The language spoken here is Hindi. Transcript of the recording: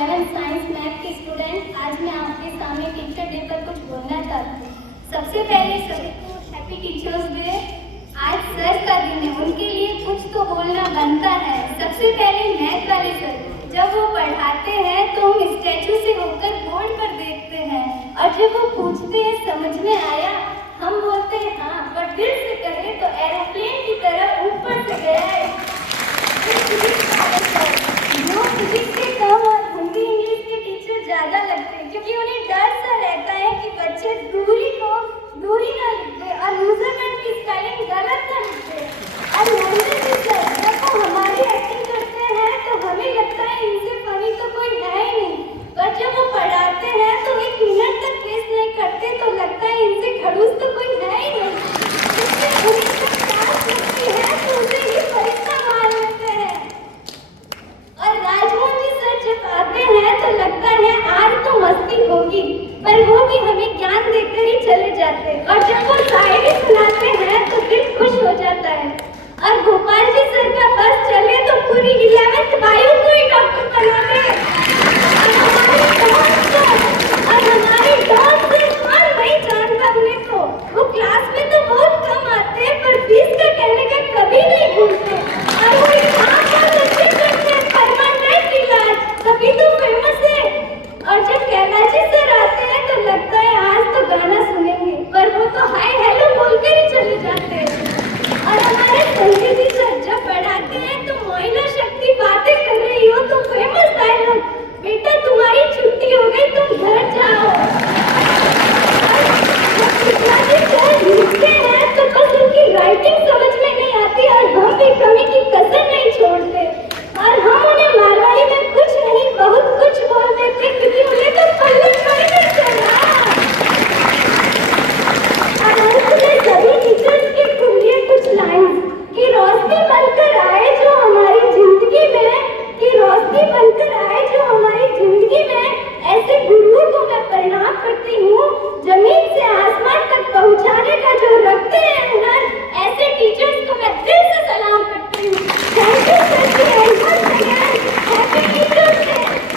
11 साइंस मैथ की स्टूडेंट। आज मैं आपके सामने टीचर डे पर कुछ बोलना चाहती हूँ। सबसे पहले सभी को हैप्पी टीचर्स डे। आज सर का दिन है, उनके लिए कुछ तो बोलना बनता है। सबसे पहले मैथ वाले सर, जब वो पढ़ाते हैं तो हम स्टैचू से होकर बोर्ड पर देखते हैं, और जब वो पूछते हैं समझ में आया, हम बोलते हैं हाँ, पर दिल से कहे तो एरोप्लेन की तरह ऊपर से गया है। जो फिजिक्स के कम और हिंदी इंग्लिश के टीचर ज्यादा लगते हैं, क्योंकि उन्हें डर सा रहता है कि बच्चे दूरी ना लिख दे और मेजरमेंट की स्पेलिंग गलत ना लिख दे। और नंदन जी सर, जब वो हमारी एक्टिंग करते हैं तो हमें लगता है इनसे फनी तो कोई है ही नहीं, पर जब वो पढ़ाते हैं तो 1 मिनट तक वेस्ट नहीं करते, तो लगता है इनसे खड़ूस तो कोई है ही नहीं। इससे उन्हें जब क्लास लगती है तो उसे ही परीक्षा मार लेते हैं। और राजमोहन जी सर जब आते हैं तो लगता है आज तो मस्ती होगी, पर वो भी हमें ज्ञान देकर ही चले जाते हैं। और जब वो